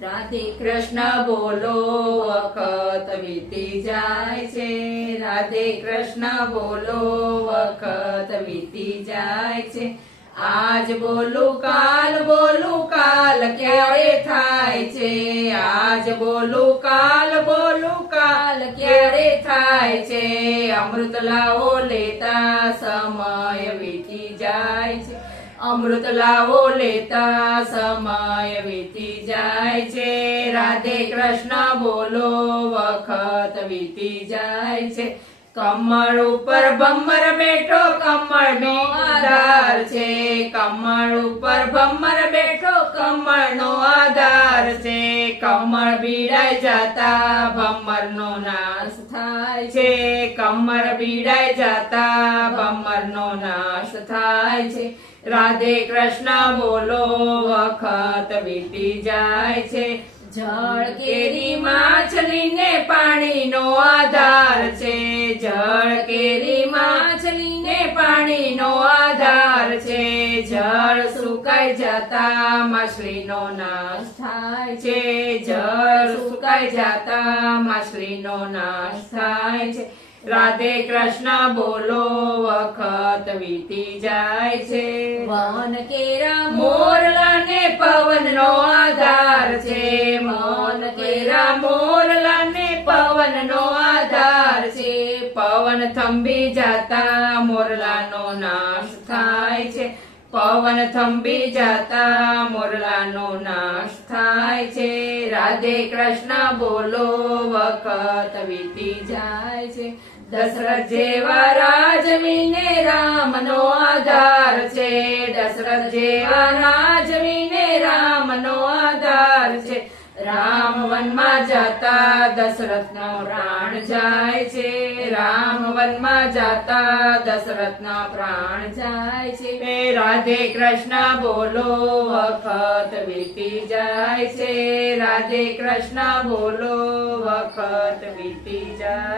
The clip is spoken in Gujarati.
રાધે કૃષ્ણ બોલો વખત વીતી જાય છે, રાધે કૃષ્ણ બોલો વખત વીતી જાય છે. આજ બોલું કાલ ક્યારે થાય છે, આજ બોલું કાલ ક્યારે થાય છે. અમૃત લાવો લેતા સમય વીતી જાય છે, અમૃત લાવો લેતા સમય વીતી જાય છે. રાધે કૃષ્ણ બોલો વખત વીતી જાય છે. કમળ ઉપર ભમર બેઠો કમળનો આધાર છે, કમળ ઉપર ભમર બેઠો કમળનો આધાર છે. કમળ બીડાઈ જતા ભમરનો નાશ થાય છે, કમળ બીડાઈ જતા ભમરનો નાશ થાય છે. રાધે કૃષ્ણ બોલો વખત વીતી જાય છે. જળ કેરી માછલીને પાણીનો આધાર છે, જળ કેરી માછલીને પાણીનો આધાર છે. જળ સુકાઈ જતા માછલીનો નાશ થાય છે, જળ સુકાઈ જતા માછલીનો નાશ થાય છે. રાધે કૃષ્ણ બોલો વખત વીતી જાય છે. વન કેરા મોરલાને પવનનો આધાર છે, મન કેરા મોરલાને પવનનો આધાર છે. પવન થંભી જતા મોરલાનો નાશ થાય છે, પવન થંભી જતા મોરલાનો નાશ થાય છે. રાધે કૃષ્ણ બોલો વખત વીતી જાય છે. દશરથ જેવા રાજવીને રામનો આધાર છે, દશરથ જેવા રાજવીને રામનો આધાર છે. રામ વનમાં જતા દશરથનો પ્રાણ જાય છે, રામ વનમાં જતા દશરથનો પ્રાણ જાય છે. રાધે કૃષ્ણ બોલો વખત વીતી જાય છે, રાધે કૃષ્ણ બોલો વખત વીતી જાય.